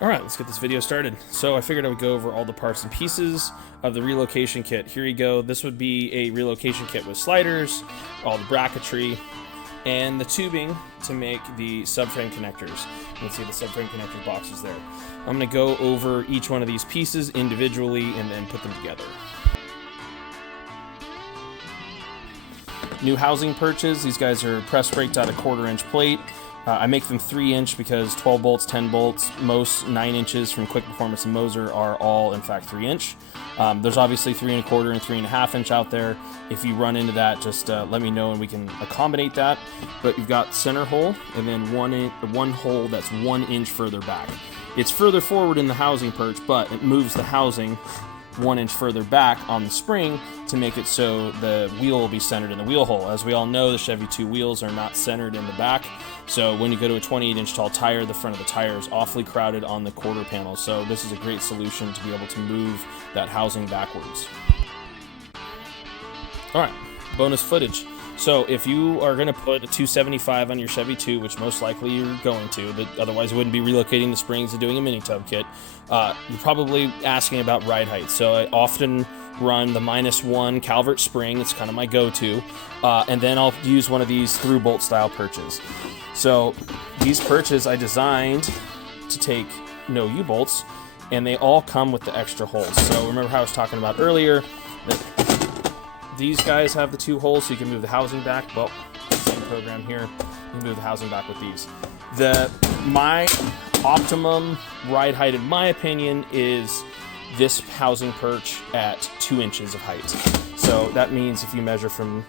Alright, let's get this video started. So I figured I would go over all the parts and pieces of the relocation kit. Here you go. This would be a relocation kit with sliders, all the bracketry, and the tubing to make the subframe connectors. You can see the subframe connector boxes there. I'm going to go over each one of these pieces individually and then put them together. New housing perches. These guys are press braked out of 1/4 inch plate. I make them 3-inch because 12 bolts, 10 bolts, most 9 inches from Quick Performance and Moser are all in fact 3-inch. There's obviously 3 1/4 and 3.5 inch out there. If you run into that, just let me know and we can accommodate that. But you've got center hole and then one hole that's 1 inch further back. It's further forward in the housing perch, but it moves the housing 1 inch further back on the spring to make it so the wheel will be centered in the wheel hole. As we all know, the Chevy 2 wheels are not centered in the back, so when you go to a 28-inch tall tire, the front of the tire is awfully crowded on the quarter panel, so this is a great solution to be able to move that housing backwards. Alright, bonus footage. So if you are going to put a 275 on your Chevy 2, which most likely you're going to, but otherwise you wouldn't be relocating the springs and doing a mini tub kit, you're probably asking about ride height. So I often run the -1 Calvert spring. It's kind of my go-to. And then I'll use one of these through bolt style perches. So these perches I designed to take no U-bolts, and they all come with the extra holes. So remember how I was talking about earlier that these guys have the 2 holes, so you can move the housing back. Well, same program here. You can move the housing back with these. My optimum ride height, in my opinion, is this housing perch at 2 inches of height. So that means if you measure from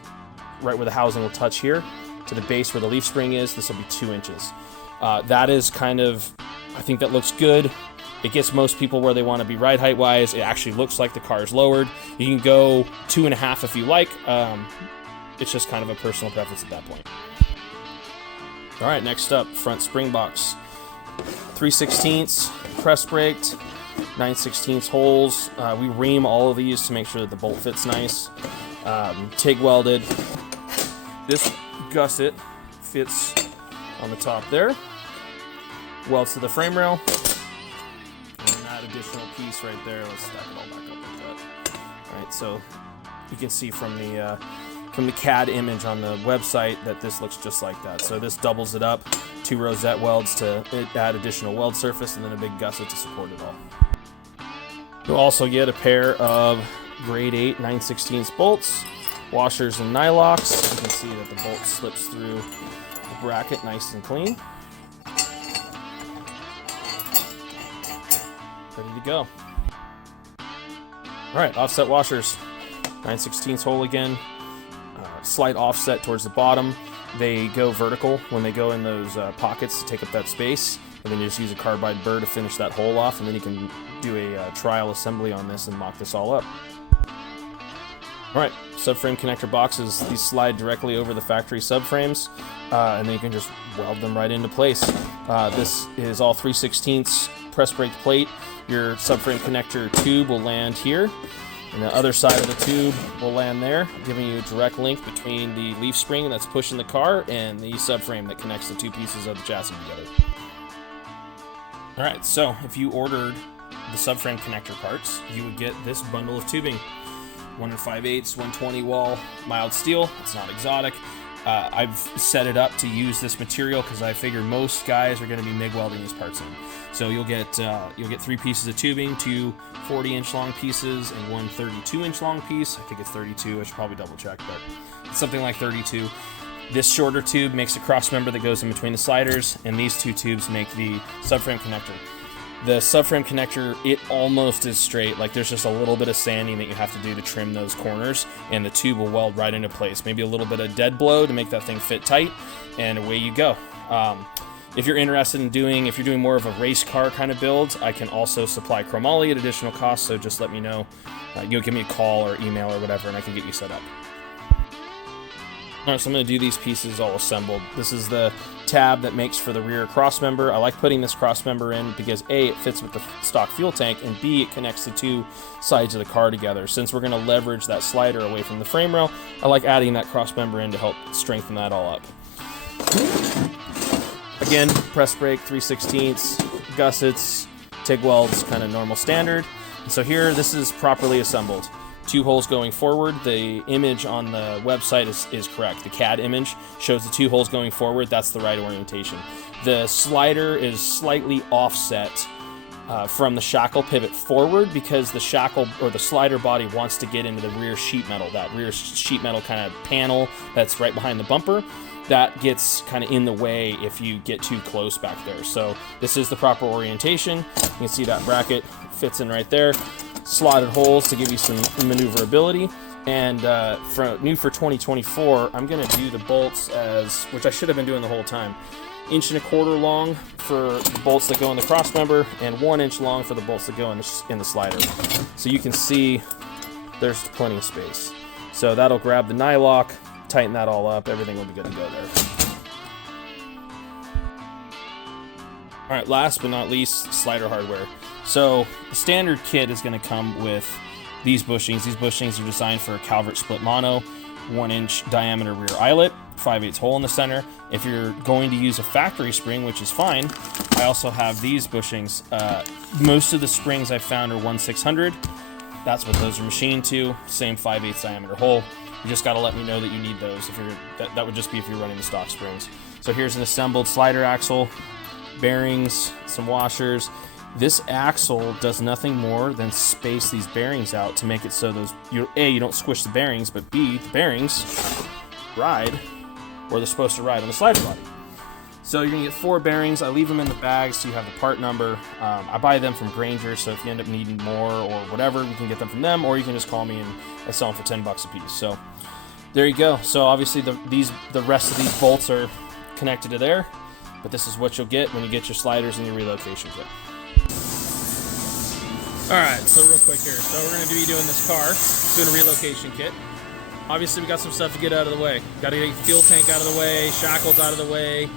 right where the housing will touch here to the base where the leaf spring is, this will be 2 inches. That is kind of, I think that looks good. It gets most people where they want to be ride height wise. It actually looks like the car is lowered. You can go 2.5 if you like. It's just kind of a personal preference at that point. All right, next up, front spring box. 3/16 press braked, 9/16 holes. We ream all of these to make sure that the bolt fits nice. TIG welded. This gusset fits on the top there. Welds to the frame rail. Additional piece right there. Let's stack it all back up like that. All right, so you can see from the CAD image on the website that this looks just like that. So this doubles it up, 2 rosette welds to add additional weld surface, and then a big gusset to support it all. You'll also get a pair of grade 8 9/16 bolts, washers and nylocks. You can see that the bolt slips through the bracket nice and clean. Ready to go. Alright, offset washers. 9/16 hole again. Slight offset towards the bottom. They go vertical when they go in those pockets to take up that space. And then you just use a carbide burr to finish that hole off, and then you can do a trial assembly on this and mock this all up. Alright, subframe connector boxes. These slide directly over the factory subframes, and then you can just weld them right into place. This is all 3/16 press brake plate. Your subframe connector tube will land here, and the other side of the tube will land there, giving you a direct link between the leaf spring that's pushing the car and the subframe that connects the 2 pieces of the chassis together. Alright, so if you ordered the subframe connector parts, you would get this bundle of tubing. 1 5/8, 120 wall, mild steel. It's not exotic. I've set it up to use this material because I figure most guys are going to be MIG welding these parts in. So you'll get 3 pieces of tubing, 2 40-inch long pieces, and 1 32-inch long piece. I think it's 32. I should probably double check, but it's something like 32. This shorter tube makes a cross member that goes in between the sliders, and these 2 tubes make the subframe connector. The subframe connector, it almost is straight. Like there's just a little bit of sanding that you have to do to trim those corners, and the tube will weld right into place. Maybe a little bit of dead blow to make that thing fit tight, and away you go. If you're interested in if you're doing more of a race car kind of build, I can also supply chromoly at additional cost, so just let me know. You'll give me a call or email or whatever, and I can get you set up. Alright, so I'm going to do these pieces all assembled. This is the tab that makes for the rear crossmember. I like putting this crossmember in because A, it fits with the stock fuel tank, and B, it connects the 2 sides of the car together. Since we're going to leverage that slider away from the frame rail, I like adding that crossmember in to help strengthen that all up. Again, press brake, 3/16, gussets, TIG welds, kind of normal standard. And so here, this is properly assembled. 2 holes going forward. The image on the website is correct. The CAD image shows the 2 holes going forward. That's the right orientation. The slider is slightly offset from the shackle pivot forward because the shackle or the slider body wants to get into the rear sheet metal, that rear sheet metal kind of panel that's right behind the bumper. That gets kind of in the way if you get too close back there. So this is the proper orientation. You can see that bracket fits in right there. Slotted holes to give you some maneuverability. And new for 2024, I'm going to do the bolts as, which I should have been doing the whole time, 1.25 inches long for the bolts that go in the cross member and 1 inch long for the bolts that go in the slider. So you can see there's plenty of space. So that'll grab the nylock, tighten that all up, everything will be good to go there. All right, last but not least, slider hardware. So the standard kit is going to come with these bushings. These bushings are designed for a Calvert split mono, 1 inch diameter rear eyelet, 5/8 hole in the center. If you're going to use a factory spring, which is fine, I also have these bushings. Most of the springs I found are 1/600. That's what those are machined to. Same 5/8 diameter hole. You just got to let me know that you need those. If you're that would just be if you're running the stock springs. So here's an assembled slider axle, bearings, some washers. This axle does nothing more than space these bearings out to make it so you don't squish the bearings, but B, the bearings ride where they're supposed to ride on the slider body. So you're gonna get 4 bearings. I leave them in the bag so you have the part number. I buy them from Grainger, so if you end up needing more or whatever, you can get them from them, or you can just call me and I sell them for $10 a piece. So there you go. So obviously the rest of these bolts are connected to there, but this is what you'll get when you get your sliders and your relocation kit. All right, so real quick here. So we're going to be doing this car, doing a relocation kit. Obviously, we got some stuff to get out of the way. Got to get the fuel tank out of the way, shackles out of the way.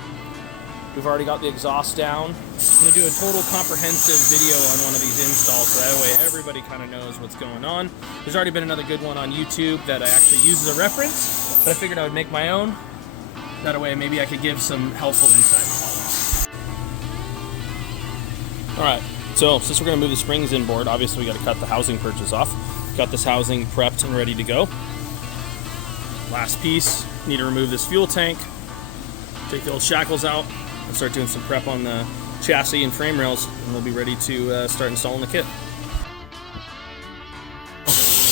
We've already got the exhaust down. I'm going to do a total comprehensive video on one of these installs, so that way everybody kind of knows what's going on. There's already been another good one on YouTube that I actually use as a reference, but I figured I would make my own. That way, maybe I could give some helpful insight. All right. So since we're going to move the springs inboard, obviously we got to cut the housing perches off. Got this housing prepped and ready to go. Last piece, need to remove this fuel tank, take the old shackles out, and start doing some prep on the chassis and frame rails, and we'll be ready to start installing the kit.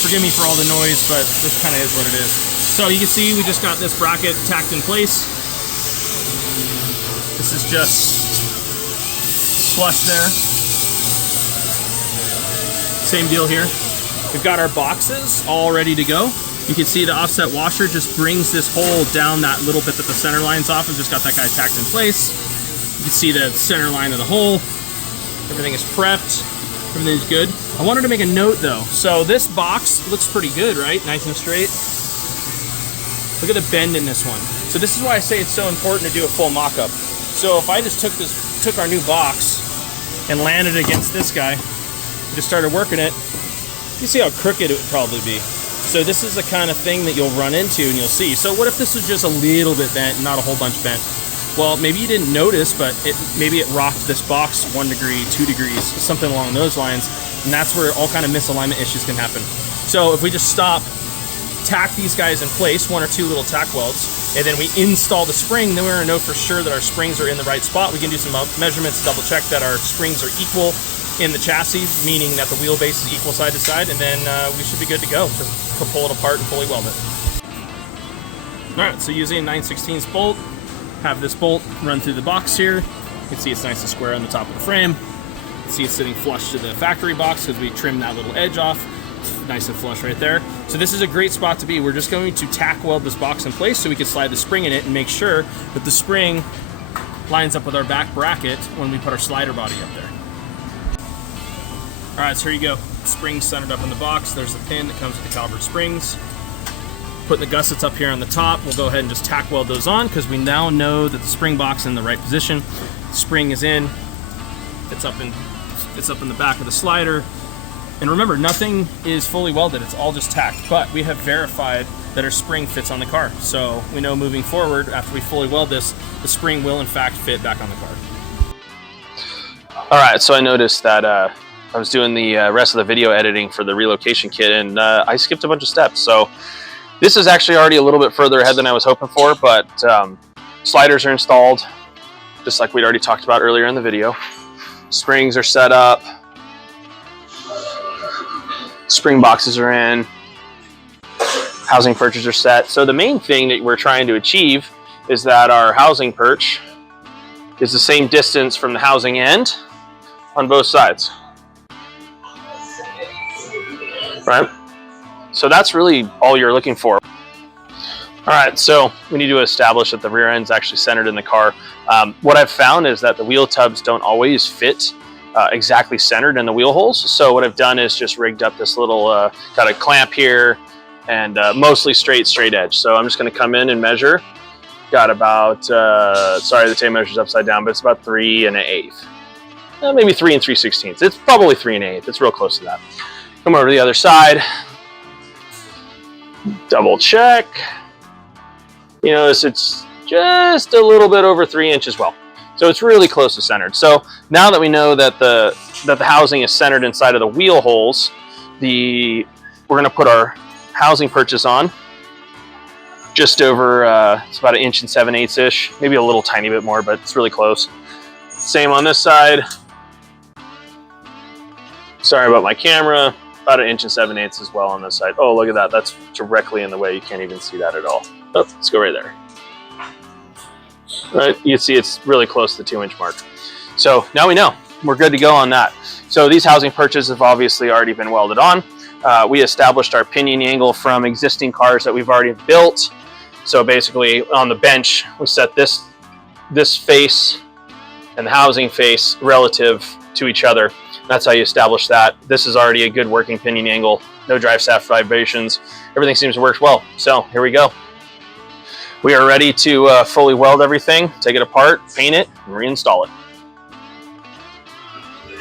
Forgive me for all the noise, but this kind of is what it is. So you can see we just got this bracket tacked in place. This is just flush there. Same deal here. We've got our boxes all ready to go. You can see the offset washer just brings this hole down that little bit that the center line's off. I've just got that guy tacked in place. You can see the center line of the hole. Everything is prepped. Everything's good. I wanted to make a note though. So this box looks pretty good, right? Nice and straight. Look at the bend in this one. So this is why I say it's so important to do a full mock-up. So if I just took our new box and landed against this guy, just started working it, you see how crooked it would probably be. So this is the kind of thing that you'll run into and you'll see. So what if this was just a little bit bent, not a whole bunch bent? Well, maybe you didn't notice, but maybe it rocked this box 1 degree, 2 degrees, something along those lines, and that's where all kind of misalignment issues can happen. So if we just stop, tack these guys in place, 1 or 2 little tack welds, and then we install the spring, then we're gonna know for sure that our springs are in the right spot. We can do some measurements to double check that our springs are equal in the chassis, meaning that the wheelbase is equal side to side, and then we should be good to go. Just pull it apart and fully weld it. All right, so using a 9/16 bolt, have this bolt run through the box here. You can see it's nice and square on the top of the frame. You can see it's sitting flush to the factory box because we trimmed that little edge off. Nice and flush right there. So this is a great spot to be. We're just going to tack weld this box in place so we can slide the spring in it and make sure that the spring lines up with our back bracket when we put our slider body up there. All right, so here you go. Springs centered up in the box. There's the pin that comes with the Calvert springs. Putting the gussets up here on the top, we'll go ahead and just tack weld those on because we now know that the spring box is in the right position. Spring is in. It's up in the back of the slider. And remember, nothing is fully welded. It's all just tacked. But we have verified that our spring fits on the car. So we know moving forward, after we fully weld this, the spring will in fact fit back on the car. All right, so I noticed that I was doing the rest of the video editing for the relocation kit, and I skipped a bunch of steps. So this is actually already a little bit further ahead than I was hoping for, but sliders are installed, just like we'd already talked about earlier in the video. Springs are set up. Spring boxes are in. Housing perches are set. So the main thing that we're trying to achieve is that our housing perch is the same distance from the housing end on both sides. Right? So that's really all you're looking for. All right, so we need to establish that the rear end's actually centered in the car. What I've found is that the wheel tubs don't always fit exactly centered in the wheel holes. So what I've done is just rigged up this little got a clamp here and mostly straight edge. So I'm just gonna come in and measure. Got about, sorry, the tape measure's upside down, but it's about 3 1/8. Maybe 3 3/16. It's probably 3 1/8. It's real close to that. Come over to the other side. Double check. You notice it's just a little bit over 3 inches well. So it's really close to centered. So now that we know that the housing is centered inside of the wheel holes, we're gonna put our housing perches on. Just over, it's about 1 7/8 ish, maybe a little tiny bit more, but it's really close. Same on this side. Sorry about my camera. About 1 7/8 as well on this side. Oh, look at that. That's directly in the way. You can't even see that at all. Oh, let's go right there. Right, you can see it's really close to the 2 inch mark. So now we know. We're good to go on that. So these housing perches have obviously already been welded on. We established our pinion angle from existing cars that we've already built. So basically on the bench, we set this face and the housing face relative to each other. That's how you establish that. This is already a good working pinion angle. No drive shaft vibrations. Everything seems to work well. So here we go. We are ready to fully weld everything, take it apart, paint it, and reinstall it.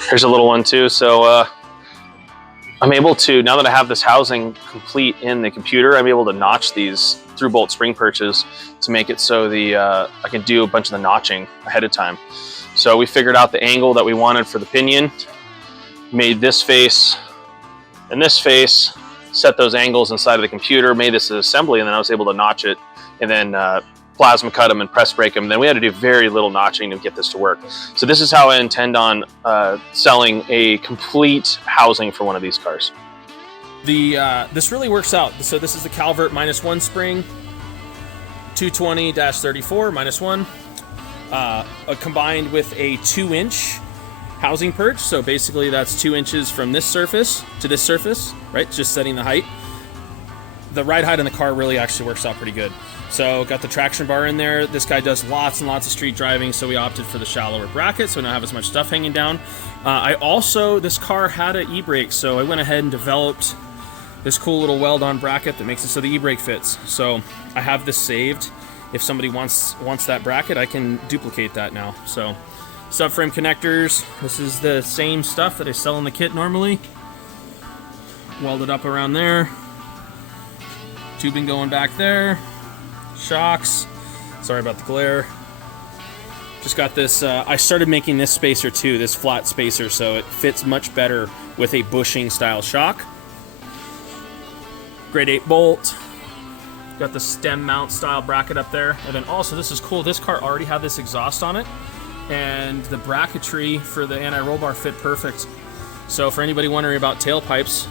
Here's a little one too. So I'm able to, now that I have this housing complete in the computer, I'm able to notch these through bolt spring perches to make it so I can do a bunch of the notching ahead of time. So we figured out the angle that we wanted for the pinion, made this face and this face, set those angles inside of the computer, made this an assembly, and then I was able to notch it and then plasma cut them and press break them. Then we had to do very little notching to get this to work. So this is how I intend on selling a complete housing for one of these cars. This really works out. So this is the Calvert -1 spring, 220-34 -1, combined with a 2 inch housing perch. So basically that's 2 inches from this surface to this surface, right? Just setting the height. The ride height in the car really actually works out pretty good. So got the traction bar in there. This guy does lots and lots of street driving, so we opted for the shallower bracket so we don't have as much stuff hanging down. This car had an e-brake, so I went ahead and developed this cool little weld-on bracket that makes it so the e-brake fits. So I have this saved. If somebody wants that bracket, I can duplicate that now. So subframe connectors. This is the same stuff that I sell in the kit normally. Welded up around there. Tubing going back there. Shocks. Sorry about the glare. Just got this, I started making this spacer too, this flat spacer, so it fits much better with a bushing style shock. Grade 8 bolt. Got the stem mount style bracket up there. And then also, this is cool, this car already had this exhaust on it, and the bracketry for the anti-roll bar fit perfect. So for anybody wondering about tailpipes,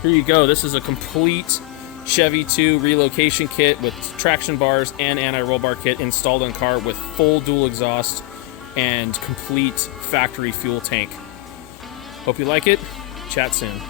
here you go. This is a complete Chevy 2 relocation kit with traction bars and anti-roll bar kit installed on car with full dual exhaust and complete factory fuel tank. Hope you like it. Chat soon.